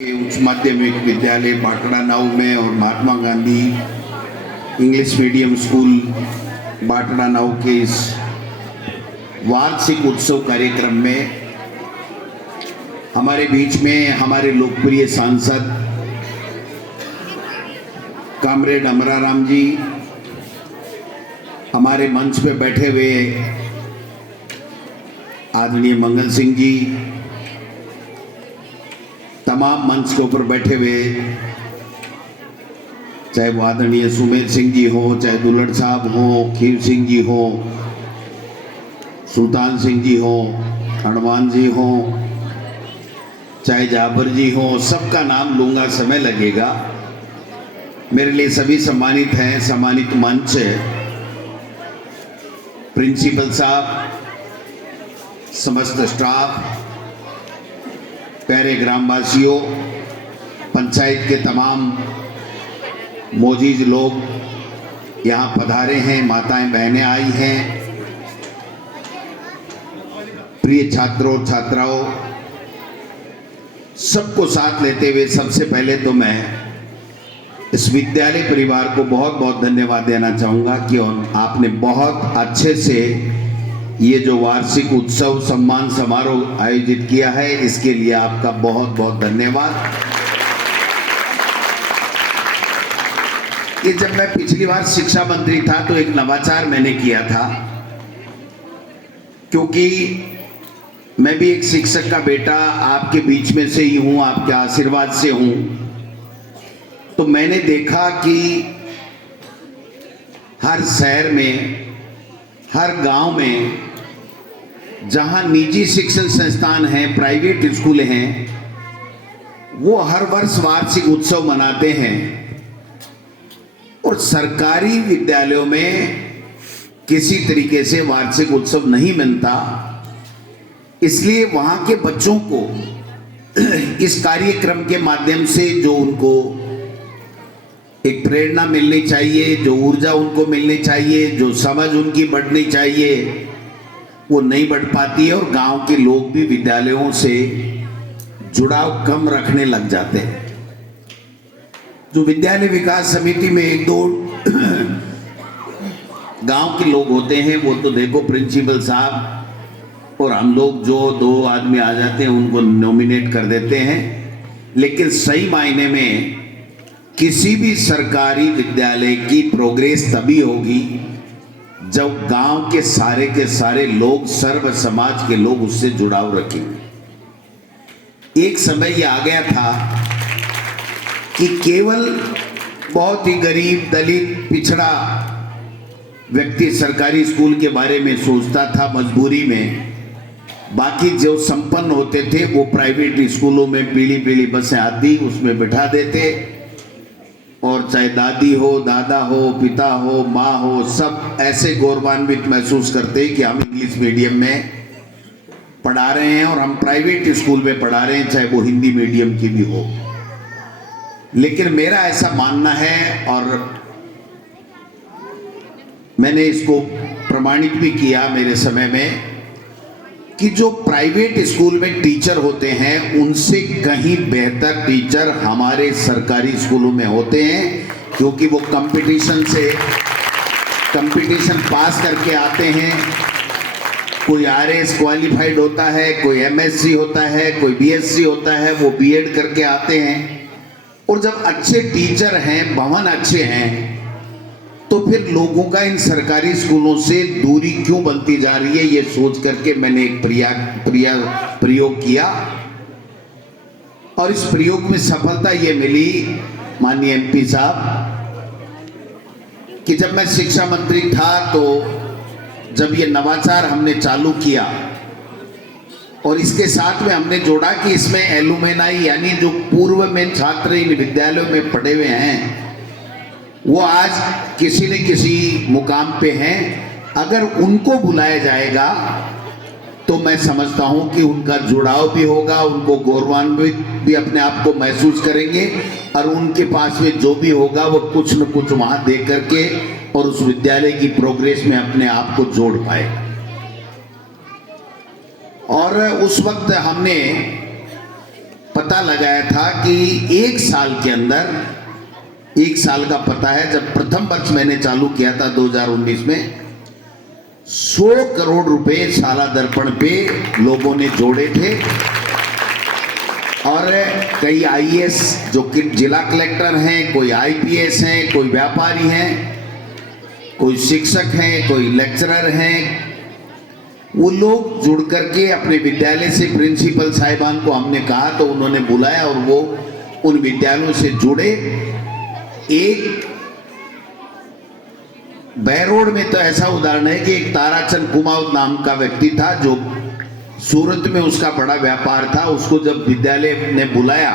उच्च माध्यमिक विद्यालय बाटड़ा नाव में और Mahatma Gandhi English medium school बाटड़ा नाव के इस वार्षिक उत्सव कार्यक्रम में हमारे बीच में हमारे लोकप्रिय सांसद कामरेड अमराराम जी, हमारे मंच पे बैठे हुए आदरणीय मंगल सिंह जी, तमाम मंच के ऊपर बैठे हुए चाहे वो आदरणीय सुमेर सिंह जी हो, चाहे दुल्हड़ साहब हो, खीर सिंह जी हो, सुल्तान सिंह जी हो, हनुमान जी हो, चाहे जाबर जी हो, सबका नाम लूंगा समय लगेगा। मेरे लिए सभी सम्मानित हैं, सम्मानित मंच, प्रिंसिपल साहब, समस्त स्टाफ, प्यारे ग्रामवासियों, पंचायत के तमाम मौजूद लोग यहाँ पधारे हैं, माताएं बहनें आई हैं, प्रिय छात्रों छात्राओं, सबको साथ लेते हुए सबसे पहले तो मैं इस विद्यालय परिवार को बहुत बहुत धन्यवाद देना चाहूँगा कि आपने बहुत अच्छे से ये जो वार्षिक उत्सव सम्मान समारोह आयोजित किया है, इसके लिए आपका बहुत बहुत धन्यवाद। ये जब मैं पिछली बार शिक्षा मंत्री था तो एक नवाचार मैंने किया था, क्योंकि मैं भी एक शिक्षक का बेटा आपके बीच में से ही हूं, आपके आशीर्वाद से हूं। तो मैंने देखा कि हर शहर में, हर गांव में जहां निजी शिक्षण संस्थान हैं, प्राइवेट स्कूल हैं, वो हर वर्ष वार्षिक उत्सव मनाते हैं और सरकारी विद्यालयों में किसी तरीके से वार्षिक उत्सव नहीं मनता। इसलिए वहां के बच्चों को इस कार्यक्रम के माध्यम से जो उनको एक प्रेरणा मिलनी चाहिए, जो ऊर्जा उनको मिलनी चाहिए, जो समझ उनकी बढ़नी चाहिए, वो नहीं बढ़ पाती है और गांव के लोग भी विद्यालयों से जुड़ाव कम रखने लग जाते हैं। जो विद्यालय विकास समिति में एक दो गांव के लोग होते हैं, वो तो देखो प्रिंसिपल साहब और हम लोग जो दो आदमी आ जाते हैं उनको नॉमिनेट कर देते हैं, लेकिन सही मायने में किसी भी सरकारी विद्यालय की प्रोग्रेस तभी होगी जब गांव के सारे लोग, सर्व समाज के लोग उससे जुड़ाव रखेंगे। एक समय ये आ गया था कि केवल बहुत ही गरीब, दलित, पिछड़ा व्यक्ति सरकारी स्कूल के बारे में सोचता था मजबूरी में। बाकी जो संपन्न होते थे वो प्राइवेट स्कूलों में पीली बसें आती, उसमें बिठा देते और चाहे दादी हो, दादा हो, पिता हो, माँ हो, सब ऐसे गौरवान्वित महसूस करते हैं कि हम इंग्लिश मीडियम में पढ़ा रहे हैं और हम प्राइवेट स्कूल में पढ़ा रहे हैं, चाहे वो हिंदी मीडियम की भी हो। लेकिन मेरा ऐसा मानना है और मैंने इसको प्रमाणित भी किया मेरे समय में कि जो प्राइवेट स्कूल में टीचर होते हैं उनसे कहीं बेहतर टीचर हमारे सरकारी स्कूलों में होते हैं, क्योंकि वो कंपटीशन पास करके आते हैं। कोई आरएस क्वालिफाइड होता है, कोई एमएससी होता है, कोई बीएससी होता है, वो बीएड करके आते हैं। और जब अच्छे टीचर हैं, भवन अच्छे हैं, तो फिर लोगों का इन सरकारी स्कूलों से दूरी क्यों बनती जा रही है, ये सोच करके मैंने एक प्रयोग किया और इस प्रयोग में सफलता ये मिली माननीय एमपी साहब कि जब मैं शिक्षा मंत्री था तो जब ये नवाचार हमने चालू किया और इसके साथ में हमने जोड़ा कि इसमें एलुमनाई यानी जो पूर्व में छात्र इन विद्यालयों में पढ़े हुए हैं वो आज किसी न किसी मुकाम पे हैं, अगर उनको बुलाया जाएगा तो मैं समझता हूं कि उनका जुड़ाव भी होगा, उनको गौरवान्वित भी अपने आप को महसूस करेंगे और उनके पास में जो भी होगा वो कुछ न कुछ वहां दे करके और उस विद्यालय की प्रोग्रेस में अपने आप को जोड़ पाएगा। और उस वक्त हमने पता लगाया था कि एक साल के अंदर, एक साल का पता है, जब प्रथम वर्ष मैंने चालू किया था 2019 में, 100 करोड़ रुपए साला दर्पण पे लोगों ने जोड़े थे। और कई आईएएस जो कि जिला कलेक्टर हैं, कोई आईपीएस हैं, कोई व्यापारी हैं, कोई शिक्षक हैं, कोई लेक्चरर हैं, वो लोग जुड़ करके अपने विद्यालय से प्रिंसिपल साहिबान को हमने कहा तो उन्होंने बुलाया और वो उन विद्यालयों से जुड़े। एक बैरोड में तो ऐसा उदाहरण है कि एक ताराचंद कुमाऊत नाम का व्यक्ति था जो सूरत में उसका बड़ा व्यापार था। उसको जब विद्यालय ने बुलाया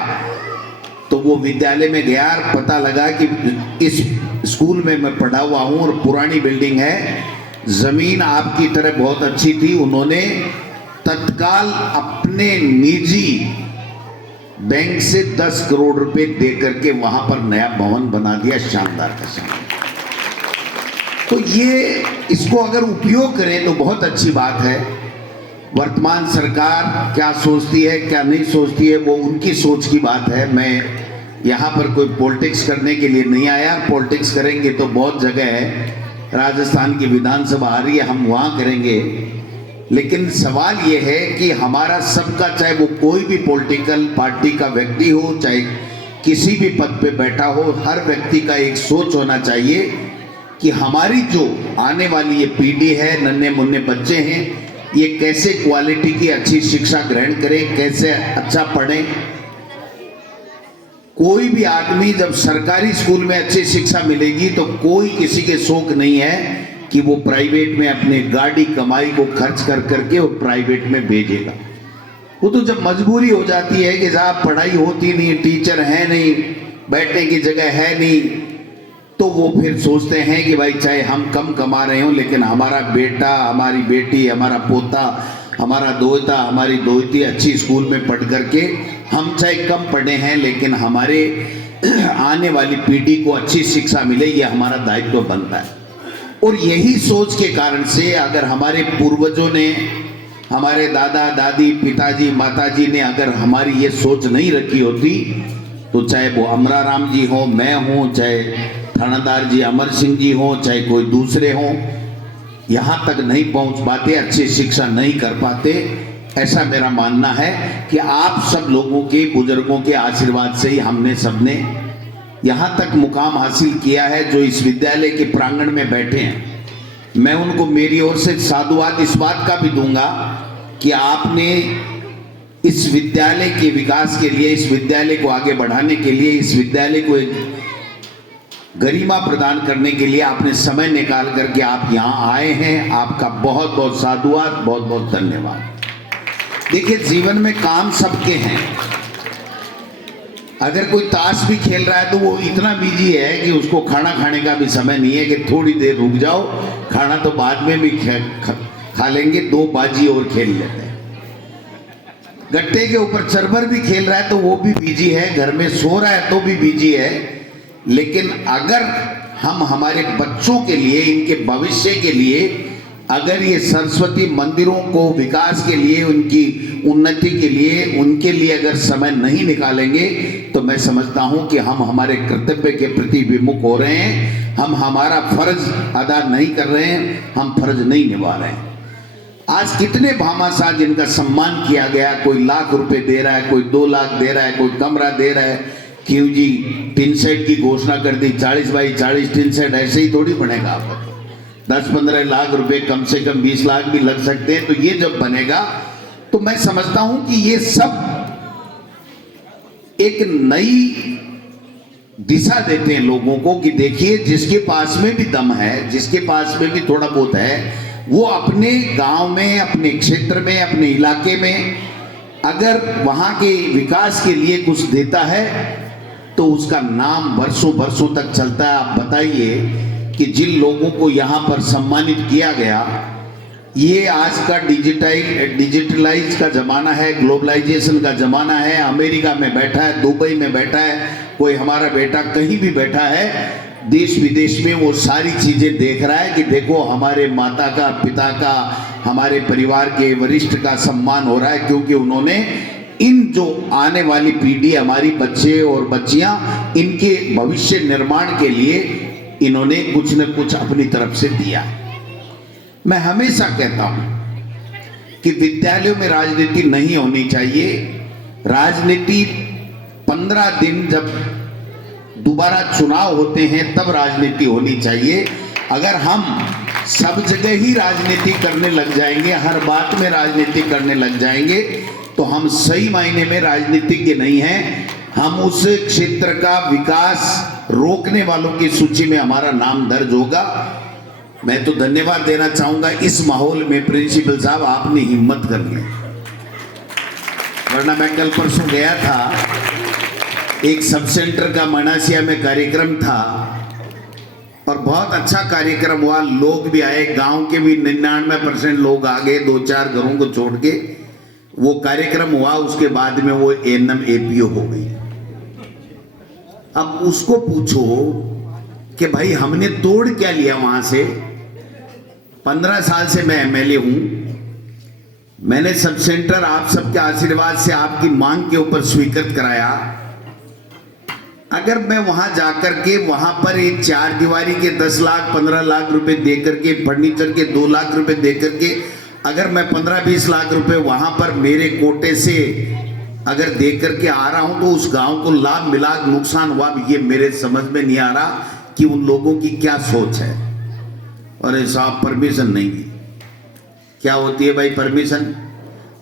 तो वो विद्यालय में गया और पता लगा कि इस स्कूल में मैं पढ़ा हुआ हूँ और पुरानी बिल्डिंग है, जमीन आपकी तरह बहुत अच्छी थी। उन्होंने तत्काल अपने निजी बैंक से 10 करोड़ रुपए दे करके वहां पर नया भवन बना दिया, शानदार का शानदार। तो ये इसको अगर उपयोग करें तो बहुत अच्छी बात है। वर्तमान सरकार क्या सोचती है क्या नहीं सोचती है वो उनकी सोच की बात है। मैं यहाँ पर कोई पॉलिटिक्स करने के लिए नहीं आया। पॉलिटिक्स करेंगे तो बहुत जगह है, राजस्थान की विधानसभा आ रही है, हम वहाँ करेंगे। लेकिन सवाल ये है कि हमारा सबका, चाहे वो कोई भी पॉलिटिकल पार्टी का व्यक्ति हो, चाहे किसी भी पद पे बैठा हो, हर व्यक्ति का एक सोच होना चाहिए कि हमारी जो आने वाली ये पीढ़ी है, नन्हे मुन्ने बच्चे हैं, ये कैसे क्वालिटी की अच्छी शिक्षा ग्रहण करें, कैसे अच्छा पढ़ें। कोई भी आदमी जब सरकारी स्कूल में अच्छी शिक्षा मिलेगी तो कोई किसी के शौक नहीं है कि वो प्राइवेट में अपने गाड़ी कमाई को खर्च कर करके वो प्राइवेट में भेजेगा। वो तो जब मजबूरी हो जाती है कि साहब पढ़ाई होती नहीं, टीचर है नहीं, बैठने की जगह है नहीं, तो वो फिर सोचते हैं कि भाई चाहे हम कम कमा रहे हो लेकिन हमारा बेटा, हमारी बेटी, हमारा पोता, हमारा दोहता, हमारी दोहती अच्छी स्कूल में पढ़ करके, हम चाहे कम पढ़े हैं लेकिन हमारे आने वाली पीढ़ी को अच्छी शिक्षा मिले, ये हमारा दायित्व बनता है। और यही सोच के कारण से अगर हमारे पूर्वजों ने, हमारे दादा दादी, पिताजी, माताजी ने अगर हमारी ये सोच नहीं रखी होती तो चाहे वो अमराराम जी हो, मैं हूँ, चाहे थानादार जी अमर सिंह जी हो, चाहे कोई दूसरे हों, यहाँ तक नहीं पहुँच पाते, अच्छी शिक्षा नहीं कर पाते। ऐसा मेरा मानना है कि आप सब लोगों के, बुजुर्गों के आशीर्वाद से ही हमने सबने यहाँ तक मुकाम हासिल किया है। जो इस विद्यालय के प्रांगण में बैठे हैं, मैं उनको मेरी ओर से साधुवाद इस बात का भी दूंगा कि आपने इस विद्यालय के विकास के लिए, इस विद्यालय को आगे बढ़ाने के लिए, इस विद्यालय को एक गरिमा प्रदान करने के लिए आपने समय निकाल करके आप यहाँ आए हैं। आपका बहुत बहुत साधुवाद, बहुत बहुत धन्यवाद। देखिए, जीवन में काम सबके हैं। अगर कोई ताश भी खेल रहा है तो वो इतना बिजी है कि उसको खाना खाने का भी समय नहीं है कि थोड़ी देर रुक जाओ, खाना तो बाद में भी खा लेंगे, 2 बाजी और खेल लेते हैं। गट्टे के ऊपर चरबर भी खेल रहा है तो वो भी बिजी है, घर में सो रहा है तो भी बिजी है। लेकिन अगर हम हमारे बच्चों के लिए, इनके भविष्य के लिए, अगर ये सरस्वती मंदिरों को विकास के लिए, उनकी उन्नति के लिए, उनके लिए अगर समय नहीं निकालेंगे तो मैं समझता हूं कि हम हमारे कर्तव्य के प्रति विमुख हो रहे हैं, हम हमारा फर्ज अदा नहीं कर रहे हैं, हम फर्ज नहीं निभा रहे हैं। आज कितने भामाशाह जिनका सम्मान किया गया, कोई लाख रुपए दे रहा है, कोई 2 लाख दे रहा है, कोई कमरा दे रहा है। क्यों जी, टिन सेट की घोषणा कर दी, 40 बाई 40 टिन सेट, ऐसे ही थोड़ी बनेगा। आपको 10-15 लाख रुपए, कम से कम 20 लाख भी लग सकते हैं। तो ये जब बनेगा तो मैं समझता हूं कि ये सब एक नई दिशा देते हैं लोगों को कि देखिए, जिसके पास में भी दम है, जिसके पास में भी थोड़ा बहुत है, वो अपने गांव में, अपने क्षेत्र में, अपने इलाके में अगर वहां के विकास के लिए कुछ देता है तो उसका नाम वर्षों वर्षों तक चलता है। आप बताइए कि जिन लोगों को यहाँ पर सम्मानित किया गया, ये आज का डिजिटलाइज का ज़माना है, ग्लोबलाइजेशन का ज़माना है। अमेरिका में बैठा है, दुबई में बैठा है, कोई हमारा बेटा कहीं भी बैठा है, देश विदेश में वो सारी चीज़ें देख रहा है कि देखो हमारे माता का, पिता का, हमारे परिवार के वरिष्ठ का सम्मान हो रहा है, क्योंकि उन्होंने इन जो आने वाली पीढ़ी, हमारी बच्चे और बच्चियां, इनके भविष्य निर्माण के लिए इन्होंने कुछ न कुछ अपनी तरफ से दिया। मैं हमेशा कहता हूं कि विद्यालयों में राजनीति नहीं होनी चाहिए। राजनीति 15 दिन जब दोबारा चुनाव होते हैं तब राजनीति होनी चाहिए। अगर हम सब जगह ही राजनीति करने लग जाएंगे, हर बात में राजनीति करने लग जाएंगे, तो हम सही मायने में राजनीतिज्ञ नहीं हैं। हम उस क्षेत्र का विकास रोकने वालों की सूची में हमारा नाम दर्ज होगा। मैं तो धन्यवाद देना चाहूंगा इस माहौल में प्रिंसिपल साहब, आपने हिम्मत कर ली, वरना मैं कल परसों गया था, एक सब सेंटर का मनासिया में कार्यक्रम था और बहुत अच्छा कार्यक्रम हुआ। लोग भी आए, गांव के भी 99% लोग आ गए, 2-4 घरों को छोड़ के वो कार्यक्रम हुआ। उसके बाद में वो एएनएम एपीओ हो गई। अब उसको पूछो कि भाई हमने तोड़ क्या लिया वहां से। 15 साल से मैं एमएलए हूं, मैंने सब सेंटर आप सबके आशीर्वाद से आपकी मांग के ऊपर स्वीकृत कराया। अगर मैं वहां जाकर के वहां पर एक 4 दीवारी के 10 लाख 15 लाख रुपए देकर के, फर्नीचर के 2 लाख रुपए देकर के, अगर मैं 15-20 लाख रुपए वहां पर मेरे कोटे से अगर देकर के आ रहा हूं, तो उस गांव को लाभ मिला, नुकसान हुआ, ये मेरे समझ में नहीं आ रहा कि उन लोगों की क्या सोच है। और साहब परमिशन नहीं दी। क्या होती है भाई परमिशन?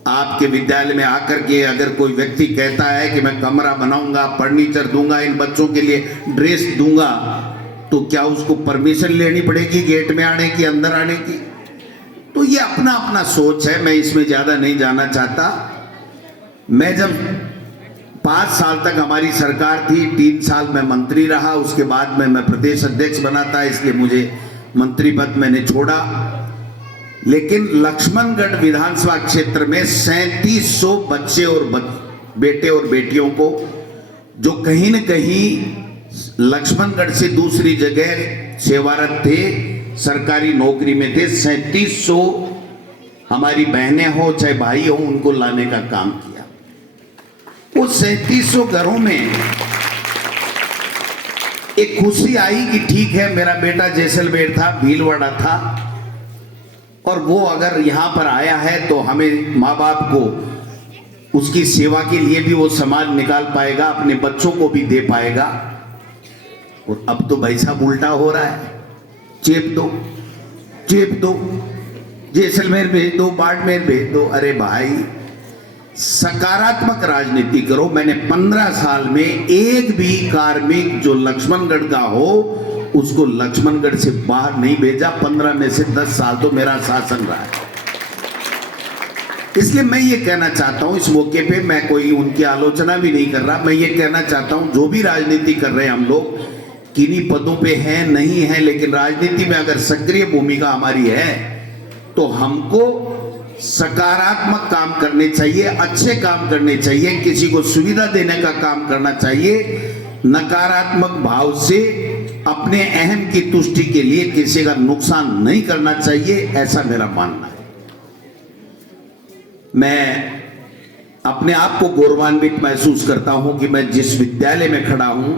आपके विद्यालय में आकर के अगर कोई व्यक्ति कहता है कि मैं कमरा बनाऊंगा, फर्नीचर दूंगा, इन बच्चों के लिए ड्रेस दूंगा, तो क्या उसको परमिशन लेनी पड़ेगी गेट में आने की, अंदर आने की? तो ये अपना अपना सोच है, मैं इसमें ज्यादा नहीं जाना चाहता। मैं जब 5 साल तक हमारी सरकार थी, 3 साल मैं मंत्री रहा, उसके बाद में मैं प्रदेश अध्यक्ष बना था, इसलिए मुझे मंत्री पद मैंने छोड़ा। लेकिन लक्ष्मणगढ़ विधानसभा क्षेत्र में 3700 बच्चे और बेटे और बेटियों को जो कहीं न कहीं लक्ष्मणगढ़ से दूसरी जगह सेवारत थे, सरकारी नौकरी में थे, 3700 हमारी बहनें हो चाहे भाई हो, उनको लाने का काम किया। वो 3700 घरों में एक खुशी आई कि ठीक है, मेरा बेटा जैसलमेर था, भीलवाड़ा था, और वो अगर यहां पर आया है तो हमें माँ बाप को उसकी सेवा के लिए भी वो समाज निकाल पाएगा, अपने बच्चों को भी दे पाएगा। और अब तो भाई साहब उल्टा हो रहा है, चेप दो, जैसलमेर भेज दो, बाड़मेर भेज दो। अरे भाई सकारात्मक राजनीति करो। मैंने 15 साल में एक भी कार्मिक जो लक्ष्मणगढ़ का हो उसको लक्ष्मणगढ़ से बाहर नहीं भेजा। 15 में से 10 साल तो मेरा शासन रहा है। इसलिए मैं ये कहना चाहता हूं, इस मौके पे मैं कोई उनकी आलोचना भी नहीं कर रहा, मैं ये कहना चाहता हूं जो भी राजनीति कर रहे हैं हम लोग, किन्हीं पदों पे हैं नहीं है, लेकिन राजनीति में अगर सक्रिय भूमिका हमारी है तो हमको सकारात्मक काम करने चाहिए, अच्छे काम करने चाहिए, किसी को सुविधा देने का काम करना चाहिए। नकारात्मक भाव से अपने अहम की तुष्टि के लिए किसी का नुकसान नहीं करना चाहिए, ऐसा मेरा मानना है। मैं अपने आप को गौरवान्वित महसूस करता हूं कि मैं जिस विद्यालय में खड़ा हूं,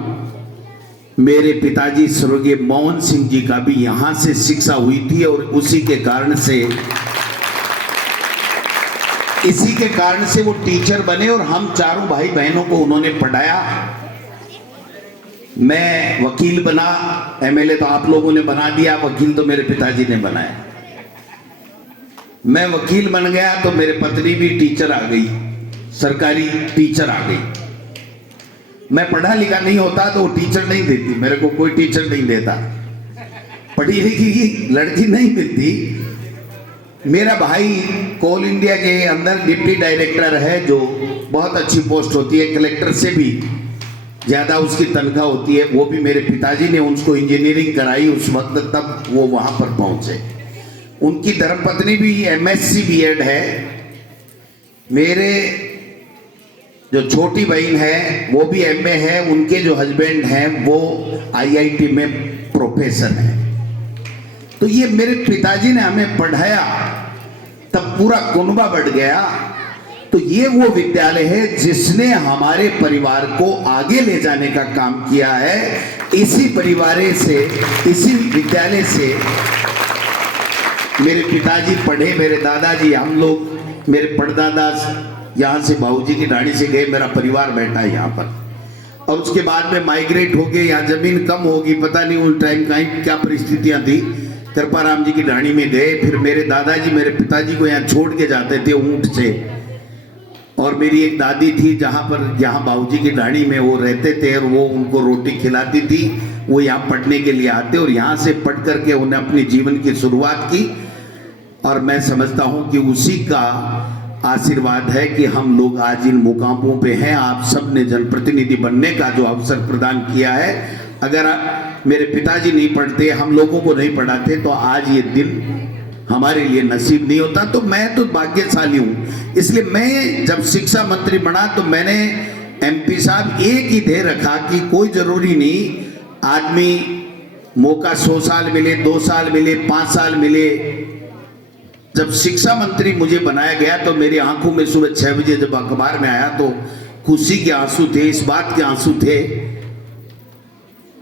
मेरे पिताजी स्वर्गीय मोहन सिंह जी का भी यहां से शिक्षा हुई थी, और इसी के कारण से वो टीचर बने और हम चारों भाई बहनों को उन्होंने पढ़ाया। मैं वकील बना, एमएलए तो आप लोगों ने बना दिया, वकील तो मेरे पिताजी ने बनाया। मैं वकील बन गया तो मेरे पत्नी भी टीचर आ गई, सरकारी टीचर आ गई। मैं पढ़ा लिखा नहीं होता तो वो टीचर नहीं देती, मेरे को कोई टीचर नहीं देता, पढ़ी लिखी लड़की नहीं मिलती। मेरा भाई कोल इंडिया के अंदर डिप्टी डायरेक्टर है, जो बहुत अच्छी पोस्ट होती है, कलेक्टर से भी ज्यादा उसकी तनख्वाह होती है। वो भी मेरे पिताजी ने उसको इंजीनियरिंग कराई उस वक्त, तब वो वहां पर पहुंचे। उनकी धर्मपत्नी भी एमएससी बीएड है। मेरे जो छोटी बहन है वो भी एमए है, उनके जो हस्बैंड हैं वो आईआईटी में प्रोफेसर हैं। तो ये मेरे पिताजी ने हमें पढ़ाया, तब पूरा कुनबा बढ़ गया। तो ये वो विद्यालय है जिसने हमारे परिवार को आगे ले जाने का काम किया है। इसी परिवार से, इसी विद्यालय से मेरे पिताजी पढ़े, मेरे दादाजी, हम लोग, मेरे परदादा यहाँ से बाबूजी की ढाणी से गए, मेरा परिवार बैठा है यहाँ पर। और उसके बाद में माइग्रेट हो गए, यहाँ जमीन कम होगी, पता नहीं उन टाइम कहीं क्या परिस्थितियाँ थी, कृपाराम जी की ढाणी में गए। फिर मेरे दादाजी मेरे पिताजी को यहाँ छोड़ के जाते थे ऊँट से। और मेरी एक दादी थी जहाँ पर, यहाँ बाबूजी की ढाणी में वो रहते थे और वो उनको रोटी खिलाती थी। वो यहाँ पढ़ने के लिए आते और यहाँ से पढ़ करके उन्हें अपने जीवन की शुरुआत की। और मैं समझता हूँ कि उसी का आशीर्वाद है कि हम लोग आज इन मुकामों पे हैं। आप सब ने जनप्रतिनिधि बनने का जो अवसर प्रदान किया है, अगर मेरे पिताजी नहीं पढ़ते, हम लोगों को नहीं पढ़ाते, तो आज ये दिन हमारे लिए नसीब नहीं होता। तो मैं तो भाग्यशाली हूँ। इसलिए मैं जब शिक्षा मंत्री बना तो मैंने एमपी साहब एक ही ध्येय रखा कि कोई जरूरी नहीं आदमी मौका 100 साल मिले, 2 साल मिले, 5 साल मिले। जब शिक्षा मंत्री मुझे बनाया गया तो मेरी आंखों में सुबह 6 बजे जब अखबार में आया तो खुशी के आंसू थे, इस बात के आंसू थे,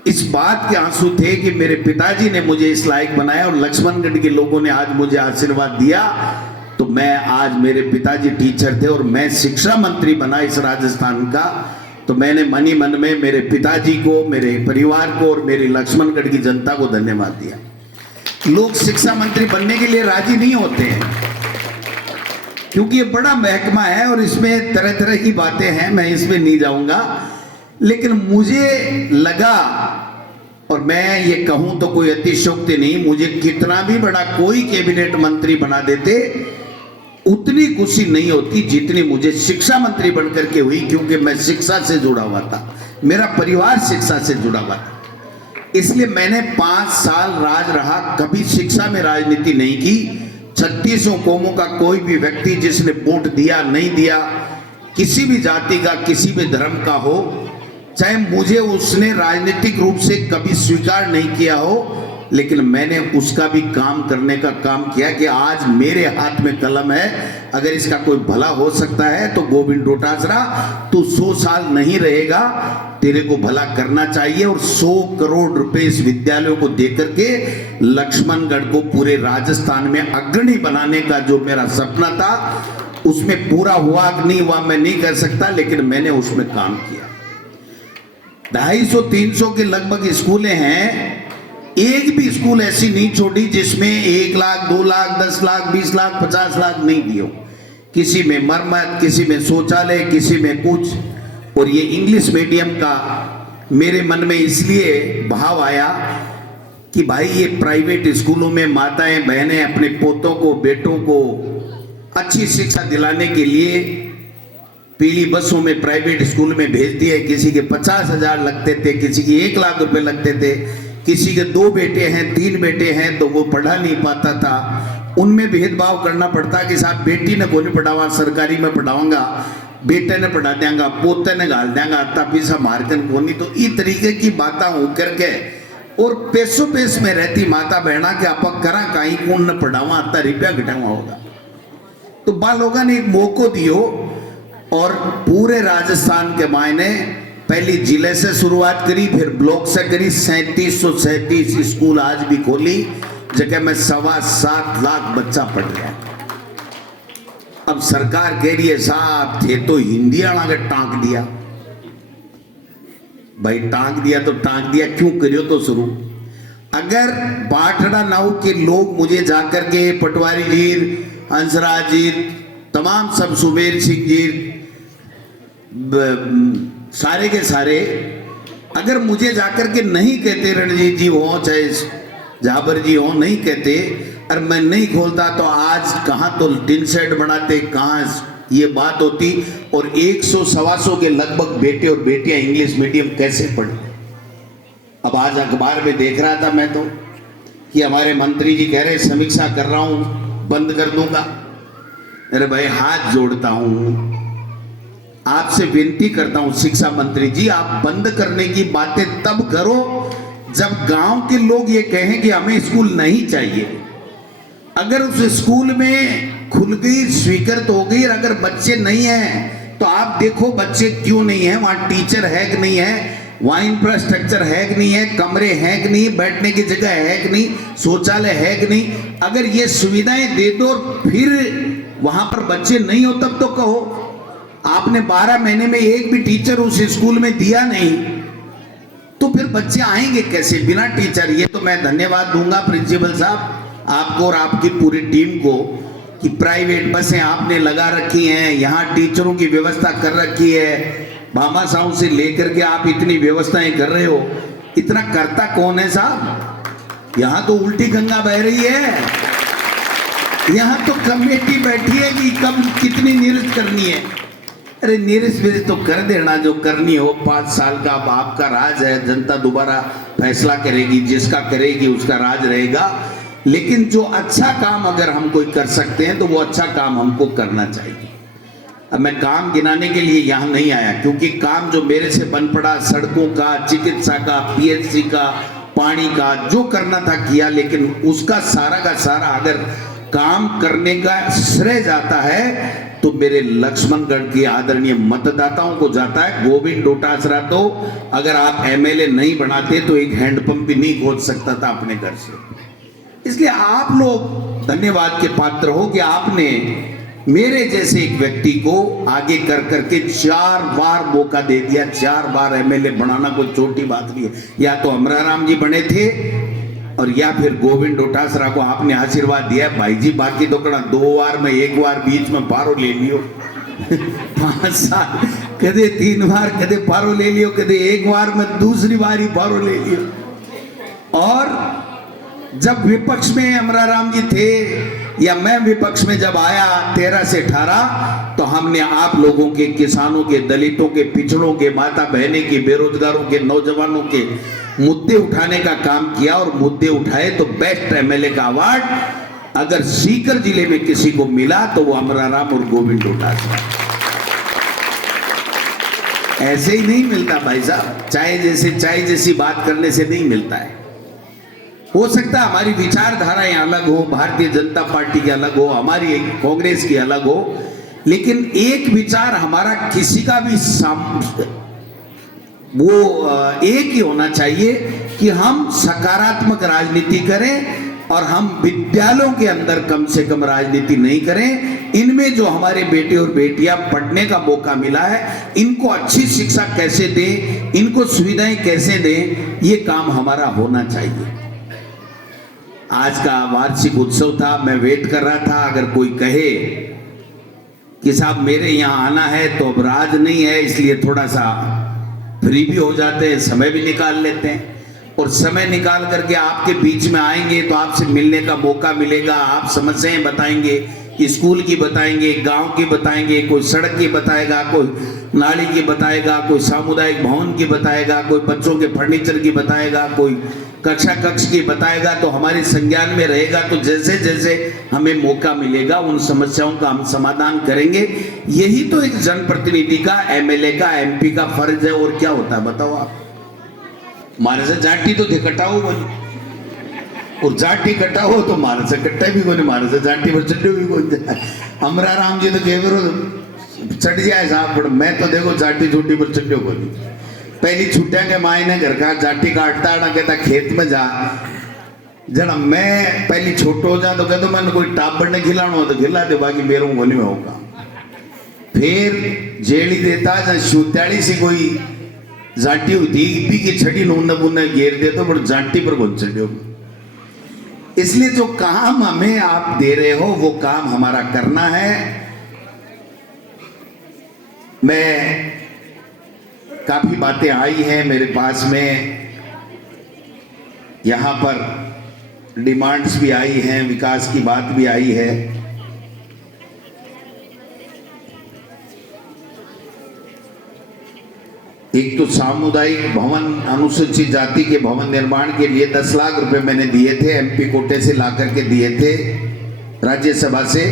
इस बात के आंसू थे कि मेरे पिताजी ने मुझे इस लायक बनाया और लक्ष्मणगढ़ के लोगों ने आज मुझे आशीर्वाद दिया। तो मैं आज, मेरे पिताजी टीचर थे और मैं शिक्षा मंत्री बना इस राजस्थान का, तो मैंने मन ही मन में मेरे पिताजी को, मेरे परिवार को और मेरी लक्ष्मणगढ़ की जनता को धन्यवाद दिया। लोग शिक्षा मंत्री बनने के लिए राजी नहीं होते हैं क्योंकि ये बड़ा महकमा है और इसमें तरह तरह की बातें हैं, मैं इसमें नहीं जाऊंगा। लेकिन मुझे लगा, और मैं ये कहूं तो कोई अतिशयोक्ति नहीं, मुझे कितना भी बड़ा कोई कैबिनेट मंत्री बना देते उतनी खुशी नहीं होती जितनी मुझे शिक्षा मंत्री बनकर के हुई, क्योंकि मैं शिक्षा से जुड़ा हुआ था, मेरा परिवार शिक्षा से जुड़ा हुआ था। इसलिए मैंने 5 साल राज रहा, कभी शिक्षा में राजनीति नहीं की। 36 कौमों का कोई भी व्यक्ति जिसने वोट दिया नहीं दिया, किसी भी जाति का, किसी भी धर्म का हो, चाहे मुझे उसने राजनीतिक रूप से कभी स्वीकार नहीं किया हो, लेकिन मैंने उसका भी काम करने का काम किया कि आज मेरे हाथ में कलम है, अगर इसका कोई भला हो सकता है तो गोविंद डोटासरा तू 100 साल नहीं रहेगा, तेरे को भला करना चाहिए। और 100 करोड़ रुपए इस विद्यालयों को देकर के लक्ष्मणगढ़ को पूरे राजस्थान में अग्रणी बनाने का जो मेरा सपना था, उसमें पूरा हुआ कि नहीं हुआ मैं नहीं कह सकता, लेकिन मैंने उसमें काम किया। 250-300 के लगभग स्कूलें हैं, एक भी स्कूल ऐसी नहीं छोड़ी जिसमें 1 लाख, 2 लाख, 10 लाख, 20 लाख, 50 लाख नहीं दियो। किसी में मरम्मत, किसी में शौचालय, किसी में कुछ। और ये इंग्लिश मीडियम का मेरे मन में इसलिए भाव आया कि भाई ये प्राइवेट स्कूलों में माताएं बहनें अपने पोतों को, बेटों को अच्छी शिक्षा दिलाने के लिए पीली बसों में प्राइवेट स्कूल में भेजती है। किसी के 50,000 लगते थे, किसी के 1 लाख रुपए लगते थे, किसी के 2 बेटे हैं, 3 बेटे हैं तो वो पढ़ा नहीं पाता था। उनमें भेदभाव करना पड़ता कि साहब बेटी ने को नहीं पढ़ावा, सरकारी में पढ़ाऊंगा, बेटे ने पढ़ा देंगा, पोते ने गाल देंगा, अत्ता पीसा मारकन को नहीं। तो इस तरीके की बातें हो करके और पैसों पैस में रहती माता बहना के आप करा कहीं कौन न पढ़ावा, अत्ता रुपया घटावा होगा। तो बाल लोगों ने एक मौको दियो और पूरे राजस्थान के मायने पहली जिले से शुरुआत करी, फिर ब्लॉक से करी। 3737 स्कूल आज भी खोली, जगह में 7.25 लाख बच्चा पढ़ गया। अब सरकार कह रही है साहब थे तो हिंदी आना के टांक दिया। भाई टांक दिया तो टांक दिया, क्यों करियो तो शुरू। अगर बाठड़ा नाव के लोग मुझे जाकर के पटवारी जी, हंसराज जी, तमाम सब सुबेर सिंह जी, सारे के सारे अगर मुझे जाकर के नहीं कहते, रणजीत जी हो चाहे जाबर जी हो, नहीं कहते और मैं नहीं खोलता, तो आज कहाँ तो टिन शेड बनाते, कहाँ ये बात होती। और 100-125 के लगभग बेटे और बेटियां इंग्लिश मीडियम कैसे पढ़े। अब आज अखबार में देख रहा था मैं तो कि हमारे मंत्री जी कह रहे समीक्षा कर रहा हूं, बंद कर दूंगा। अरे भाई हाथ जोड़ता हूं, आपसे विनती करता हूं शिक्षा मंत्री जी, आप बंद करने की बातें तब करो जब गांव के लोग ये कहें कि हमें स्कूल नहीं चाहिए। अगर उस स्कूल में खुल गई, स्वीकृत हो गई। और अगर बच्चे नहीं हैं तो आप देखो बच्चे क्यों नहीं है, वहां टीचर है कि नहीं है, वहां इंफ्रास्ट्रक्चर है कि नहीं है, कमरे हैं कि नहीं, बैठने की जगह है कि नहीं, शौचालय है कि नहीं। अगर ये सुविधाएं दे दो और फिर वहां पर बच्चे नहीं हो तब तो कहो। आपने 12 महीने में एक भी टीचर उस स्कूल में दिया नहीं तो फिर बच्चे आएंगे कैसे बिना टीचर। ये तो मैं धन्यवाद दूंगा प्रिंसिपल साहब आपको और आपकी पूरी टीम को कि प्राइवेट बसें आपने लगा रखी हैं, यहाँ टीचरों की व्यवस्था कर रखी है। भामाशाहों से लेकर के आप इतनी व्यवस्थाएं कर रहे हो, इतना करता कौन है साहब? यहाँ तो उल्टी गंगा बह रही है। यहाँ तो कमेटी बैठी है कि कब कितनी निरस्त करनी है। अरे निरस्त विरस्त तो कर देना जो करनी हो। 5 साल का अब आपका राज है, जनता दोबारा फैसला करेगी, जिसका करेगी उसका राज रहेगा। लेकिन जो अच्छा काम अगर हम कोई कर सकते हैं तो वो अच्छा काम हमको करना चाहिए। अब मैं काम गिनाने के लिए यहाँ नहीं आया, क्योंकि काम जो मेरे से बन पड़ा, सड़कों का, चिकित्सा का, पीएचसी का, पानी का, जो करना था किया। लेकिन उसका सारा अगर काम करने का श्रेय जाता है तो मेरे लक्ष्मणगढ़ के आदरणीय मतदाताओं को जाता है। गोविंद डोटासरा तो अगर आप एमएलए नहीं बनाते तो एक हैंडपंप भी नहीं खोज सकता था अपने घर से। इसलिए आप लोग धन्यवाद के पात्र हो कि आपने मेरे जैसे एक व्यक्ति को आगे कर करके 4 बार मौका दे दिया। 4 बार एमएलए बनाना कोई छोटी बात नहीं है। या तो अमराराम जी बने थे और या फिर गोविंद डोटासरा को आपने आशीर्वाद दिया भाई जी। बाकी तो कड़ा 2 बार में 1 बार बीच में पारो ले लियो 5 साल कदे 3 बार कदे पारो ले लियो, कदे 1 बार में दूसरी बार ही पारो ले लियो। और जब विपक्ष में अमराराम जी थे या मैं विपक्ष में जब आया 13 से 18 तो हमने आप लोगों के, किसानों के, दलितों के, पिछड़ों के, माता बहने के, बेरोजगारों के, नौजवानों के मुद्दे उठाने का काम किया। और मुद्दे उठाए तो बेस्ट एमएलए का अवार्ड अगर सीकर जिले में किसी को मिला तो वो अमराराम और गोविंद डोटासरा। ऐसे ही नहीं मिलता भाई साहब, चाय जैसी बात करने से नहीं मिलता है। हो सकता है हमारी विचारधाराएं अलग हो, भारतीय जनता पार्टी की अलग हो, हमारी कांग्रेस की अलग हो, लेकिन एक विचार हमारा किसी का भी वो एक ही होना चाहिए कि हम सकारात्मक राजनीति करें और हम विद्यालयों के अंदर कम से कम राजनीति नहीं करें। इनमें जो हमारे बेटे और बेटियां पढ़ने का मौका मिला है, इनको अच्छी शिक्षा कैसे दें, इनको सुविधाएं कैसे दें, ये काम हमारा होना चाहिए। आज का वार्षिक उत्सव था, मैं वेट कर रहा था अगर कोई कहे कि साहब मेरे यहाँ आना है तो अब राज नहीं है, इसलिए थोड़ा सा फ्री भी हो जाते हैं, समय भी निकाल लेते हैं। और समय निकाल करके आपके बीच में आएंगे तो आपसे मिलने का मौका मिलेगा। आप समस्याएं बताएंगे, स्कूल की बताएंगे, गांव की बताएंगे, कोई सड़क की बताएगा, कोई नाली की बताएगा, कोई सामुदायिक भवन की बताएगा, कोई बच्चों के फर्नीचर की बताएगा, कोई कक्ष की बताएगा। तो हमारे संज्ञान में रहेगा। तो जैसे जैसे हमें मौका मिलेगा उन समस्याओं का हम समाधान करेंगे। यही तो एक जनप्रतिनिधि का, एमएलए का, एमपी का फर्ज है। और क्या होता है बताओ आप? मारे से जाटी तो थे कटाओ बोली, और जाटी कटाओ तो मारे से कट्टा भी कोई, मारे से जाटी पर चढ़ो भी कोई। अमराराम जी तो कह चढ़ जाए साहब, पर मैं तो देखो जाटी छोटी पर चढ़ो बोली। पहली छुट्टियां के मायने घर का जाटी काटता ना, कहता खेत में जा। जरा मैं पहली छोटो हो जा तो कहता मैंने कोई टाबर ने खिलाना हो तो खिला दे, बाकी मेरे गोली में होगा। फिर जेली देता जब शूत्याड़ी सी कोई जाटी होती पी की छड़ी नून बुने घेर दे तो बड़ जाटी पर कौन चढ़ो। इसलिए जो काम हमें आप दे रहे हो वो काम हमारा करना है। मैं काफी बातें आई हैं मेरे पास में, यहाँ पर डिमांड्स भी आई हैं, विकास की बात भी आई है। एक तो सामुदायिक भवन, अनुसूचित जाति के भवन निर्माण के लिए 10 लाख रुपए मैंने दिए थे, एमपी कोटे से ला करके दिए थे राज्यसभा से।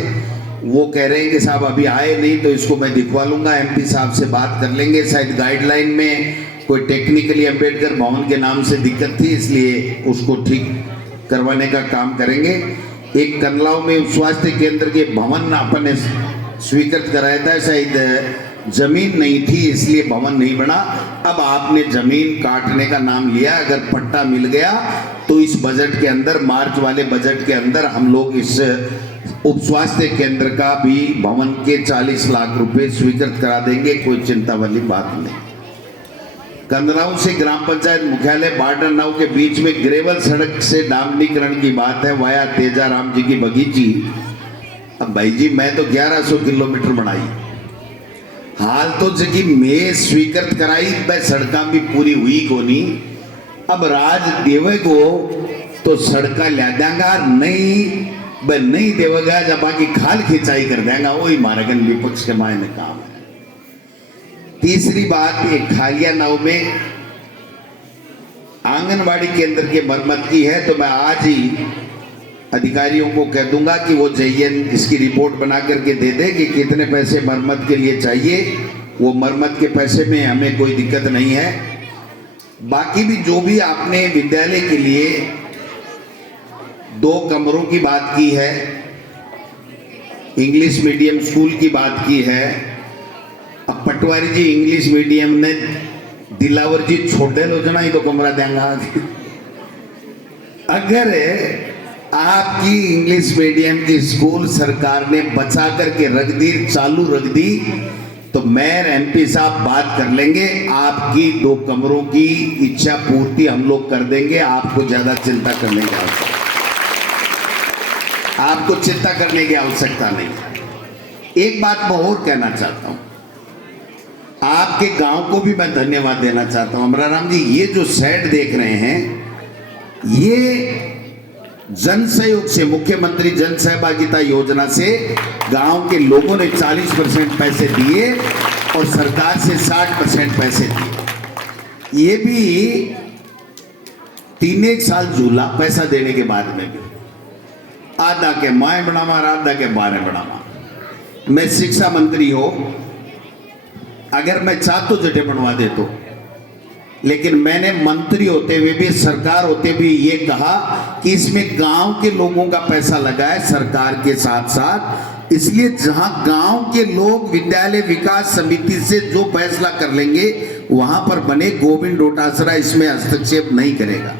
वो कह रहे हैं कि साहब अभी आए नहीं तो इसको मैं दिखवा लूंगा, एमपी साहब से बात कर लेंगे। शायद गाइडलाइन में कोई टेक्निकली अंबेडकर भवन के नाम से दिक्कत थी, इसलिए उसको ठीक करवाने का काम करेंगे। एक कनलाव में स्वास्थ्य केंद्र के भवन अपन ने स्वीकृत कराया था, शायद जमीन नहीं थी इसलिए भवन नहीं बना। अब आपने जमीन काटने का नाम लिया, अगर पट्टा मिल गया तो इस बजट के अंदर, मार्च वाले बजट के अंदर हम लोग इस उप स्वास्थ्य केंद्र का भी भवन के 40 लाख रुपए स्वीकृत करा देंगे, कोई चिंता वाली बात नहीं। कंदराव से ग्राम पंचायत मुख्यालय बार्डर नाव के बीच में ग्रेवल सड़क से डामरीकरण की बात है, वाया तेजाराम जी की बगीची। अब भाई जी मैं तो 1100 किलोमीटर बनाई, हाल तो जगह में स्वीकृत कराई, वह सड़का भी पूरी हुई को नहीं। अब राज देवे को तो सड़का ला देंगा, नहीं वह नहीं देवेगा, जब बाकी खाल खिंचाई कर देगा, वही मारगन विपक्ष के मायने काम है। तीसरी बात, एक खालिया नाव में आंगनवाड़ी केंद्र के मरम्मत की है, तो मैं आज ही अधिकारियों को कह दूंगा कि वो जयन इसकी रिपोर्ट बना करके दे दे कि कितने पैसे मरम्मत के लिए चाहिए। वो मरम्मत के पैसे में हमें कोई दिक्कत नहीं है। बाकी भी जो भी आपने विद्यालय के लिए 2 कमरों की बात की है, इंग्लिश मीडियम स्कूल की बात की है। अब पटवारी जी इंग्लिश मीडियम ने दिलावर जी छोटे लोजना ही तो कमरा देंगे। अगर आपकी इंग्लिश मीडियम की स्कूल सरकार ने बचा करके रख दी, चालू रख दी, तो मेयर एमपी साहब बात कर लेंगे, आपकी 2 कमरों की इच्छा पूर्ति हम लोग कर देंगे। आपको ज्यादा चिंता करने की आवश्यकता, आपको चिंता करने की आवश्यकता नहीं। एक बात मैं और कहना चाहता हूं, आपके गांव को भी मैं धन्यवाद देना चाहता हूं। अमराराम जी, ये जो सेट देख रहे हैं, ये जन सहयोग से, मुख्यमंत्री जन सहभागिता योजना से गांव के लोगों ने 40% पैसे दिए और सरकार से 60% पैसे दिए। ये भी 3-1 साल झूला पैसा देने के बाद में भी, आधा के माए बनावा, आधा के बारे बनावा। मैं शिक्षा मंत्री हो, अगर मैं चाह तो जटे बनवा दे तो, लेकिन मैंने मंत्री होते हुए भी, सरकार होते हुए ये कहा कि इसमें गांव के लोगों का पैसा लगा है सरकार के साथ साथ, इसलिए जहां गांव के लोग विद्यालय विकास समिति से जो फैसला कर लेंगे वहां पर बने। गोविंद डोटासरा इसमें हस्तक्षेप नहीं करेगा।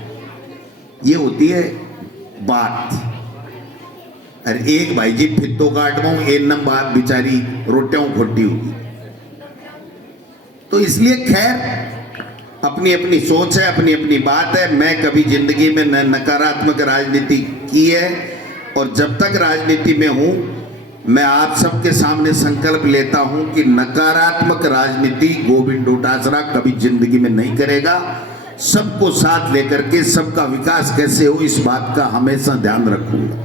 ये होती है बात। अरे एक भाई जी फित्तो काटवाऊं, एक नम बात बिचारी रोटियां खोटी होगी। तो इसलिए खैर अपनी अपनी सोच है, अपनी अपनी बात है। मैं कभी जिंदगी में नकारात्मक राजनीति की है, और जब तक राजनीति में हूं मैं आप सबके सामने संकल्प लेता हूं कि नकारात्मक राजनीति गोविंद डोटासरा कभी जिंदगी में नहीं करेगा। सबको साथ लेकर के सबका विकास कैसे हो, इस बात का हमेशा ध्यान रखूंगा।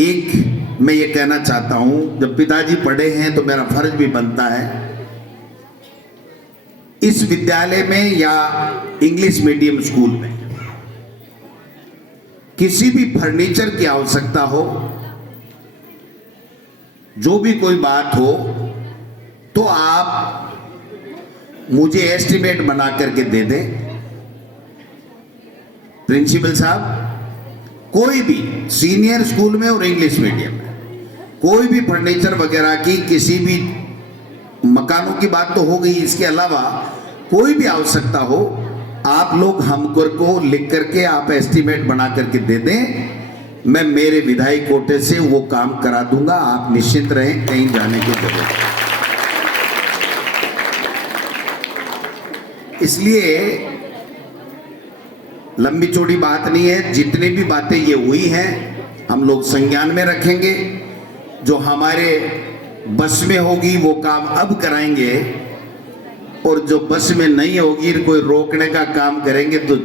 एक मैं ये कहना चाहता हूं, जब पिताजी पढ़े हैं तो मेरा फर्ज भी बनता है, इस विद्यालय में या इंग्लिश मीडियम स्कूल में किसी भी फर्नीचर की आवश्यकता हो, जो भी कोई बात हो, तो आप मुझे एस्टिमेट बना करके दे दें। प्रिंसिपल साहब, कोई भी सीनियर स्कूल में और इंग्लिश मीडियम में कोई भी फर्नीचर वगैरह की, किसी भी मकानों की बात तो हो गई, इसके अलावा कोई भी आवश्यकता हो, आप लोग हमको लिख करके आप एस्टीमेट बना करके दे दें, मैं मेरे विधायी कोटे से वो काम करा दूंगा। आप निश्चिंत रहें, कहीं जाने की जरूरत नहीं। इसलिए लंबी चौड़ी बात नहीं है, जितनी भी बातें ये हुई हैं हम लोग संज्ञान में रखेंगे। जो हमारे बस में होगी वो काम अब कराएंगे, और जो बस में नहीं होगी, कोई रोकने का काम करेंगे तो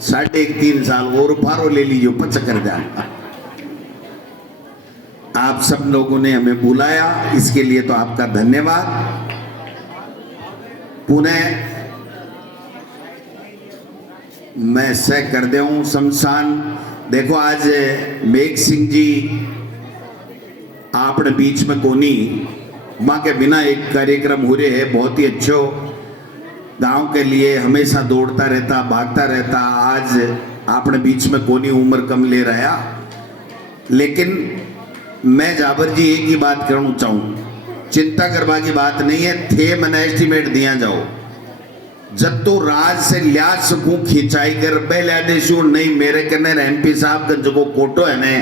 3.5 साल और फारो ले लीजिए, 5 कर जाएगा। आप सब लोगों ने हमें बुलाया, इसके लिए तो आपका धन्यवाद। पुनः मैं सह कर दे हूं शमशान। देखो आज मेघ सिंह जी आपने बीच में कोनी माँ के बिना एक कार्यक्रम हो रहे है, बहुत ही अच्छो, गांव के लिए हमेशा दौड़ता रहता, भागता रहता। आज आपने बीच में कोनी, उम्र कम ले रहा, लेकिन मैं जाबर जी एक ही बात करना चाहूँ, चिंता करवा की बात नहीं है। थे मैंने एस्टिमेट दिया जाओ जब तो राज से लिया सकूं खिंचाई कर पहले आदेशो नहीं मेरे कने एमपी साहब का जो कोटो है ने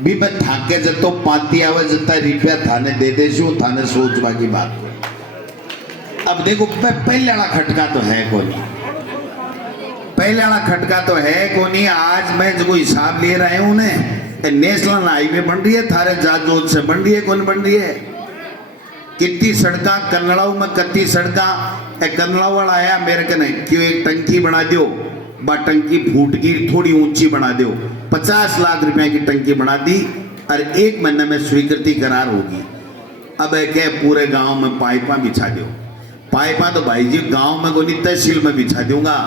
भी मैं थाके जब तो पाती आवे जता रुपया थाने दे देशू थाने सोचवा की बात। अब देखो पहले वाला खटका तो है कौन, पहले वाला खटका तो है कौन। आज मैं जो हिसाब ले रहे हूं ने नेशनल हाईवे बन रही है थारे जाजोद से बन रही है, कौन बन रही है? कितनी सड़का कन्नड़ाऊ में कत्ती सड़का कन्नड़ाऊ वाला आया मेरे कने क्यों एक टंकी बना दो, बा टंकी फूट गई थोड़ी ऊंची बना दो, 50 लाख रुपए की टंकी बना दी और 1 महीने में स्वीकृति करार होगी। अब क्या पूरे गांव में पाइपा बिछा दो, पाइपा तो भाई जी गांव में कोई तहसील में बिछा दूंगा,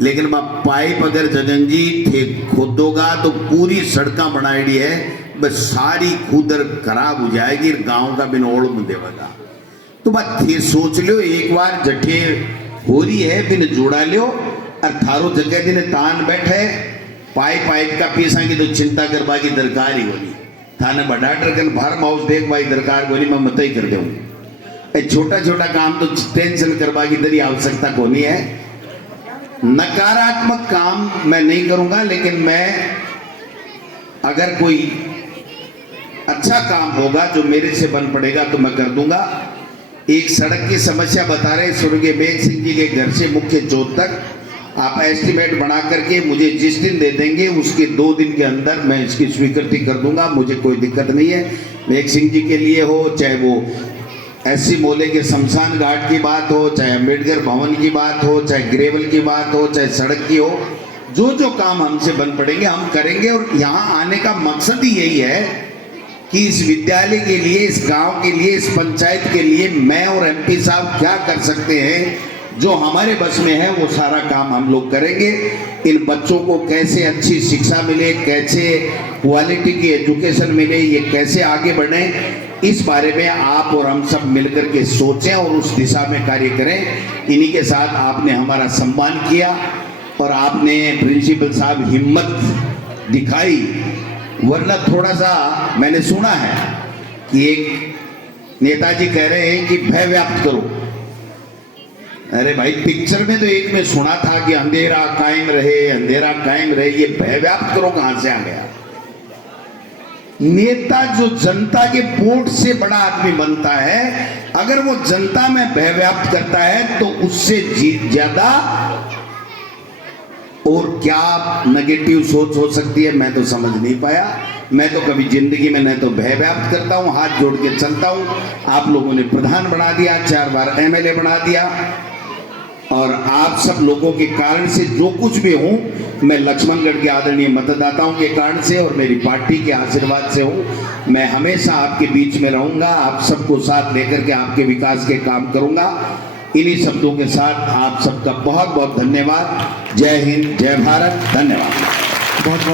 लेकिन पाइप अगर जगन जी थे खोदोगा तो पूरी सड़का बनाई है बस सारी खुदर खराब हो जाएगी, गांव का बिन ओढ़ में देगा। तो बात फिर सोच लो एक बार जठे हो रही है बिन जोड़ा लियो और थारो जगह दिन तान बैठे पाइप का पैसा की तो चिंता करवा की दरकार ही होनी थाने बड़ा ट्रकन फार्म हाउस देख भाई दरकार होनी मैं मत ही कर दूँ। छोटा छोटा काम तो टेंशन करवा की दरी आवश्यकता कोनी है। नकारात्मक काम मैं नहीं करूंगा, लेकिन मैं अगर कोई अच्छा काम होगा जो मेरे से बन पड़ेगा तो मैं कर दूंगा। एक सड़क की समस्या बता रहे स्वर्गीय मेघ सिंह जी के घर से मुख्य चौक तक आप एस्टिमेट बना करके मुझे जिस दिन दे देंगे उसके 2 दिन के अंदर मैं इसकी स्वीकृति कर दूंगा, मुझे कोई दिक्कत नहीं है। मेघ सिंह जी के लिए हो चाहे वो एससी मोहल्ले के शमशान घाट की बात हो, चाहे अम्बेडकर भवन की बात हो, चाहे ग्रेवल की बात हो, चाहे सड़क की हो, जो जो काम हमसे बन पड़ेंगे हम करेंगे। और यहाँ आने का मकसद ही यही है कि इस विद्यालय के लिए, इस गांव के लिए, इस पंचायत के लिए मैं और एमपी साहब क्या कर सकते हैं, जो हमारे बस में है वो सारा काम हम लोग करेंगे। इन बच्चों को कैसे अच्छी शिक्षा मिले, कैसे क्वालिटी की एजुकेशन मिले, ये कैसे आगे बढ़े, इस बारे में आप और हम सब मिलकर के सोचें और उस दिशा में कार्य करें। इन्हीं के साथ आपने हमारा सम्मान किया और आपने प्रिंसिपल साहब हिम्मत दिखाई, वरना थोड़ा सा मैंने सुना है कि एक नेताजी कह रहे हैं कि भय व्याप्त करो। अरे भाई पिक्चर में तो एक में सुना था कि अंधेरा कायम रहे, अंधेरा कायम रहे, ये भय व्याप्त करो कहां से आ गया? नेता जो जनता के वोट से बड़ा आदमी बनता है, अगर वो जनता में भय व्याप्त करता है तो उससे ज्यादा और क्या नेगेटिव सोच हो सकती है मैं तो समझ नहीं पाया। मैं तो कभी जिंदगी में न तो भय व्याप्त करता हूं, हाथ जोड़ के चलता हूं। आप लोगों ने प्रधान बना दिया, 4 बार एमएलए बना दिया, और आप सब लोगों के कारण से जो कुछ भी हूं मैं लक्ष्मणगढ़ के आदरणीय मतदाताओं के कारण से और मेरी पार्टी के आशीर्वाद से हूं। मैं हमेशा आपके बीच में रहूंगा, आप सबको साथ लेकर के आपके विकास के काम करूंगा। इन्हीं शब्दों के साथ आप सबका बहुत बहुत धन्यवाद। जय हिंद, जय भारत, धन्यवाद। बहुत बहुत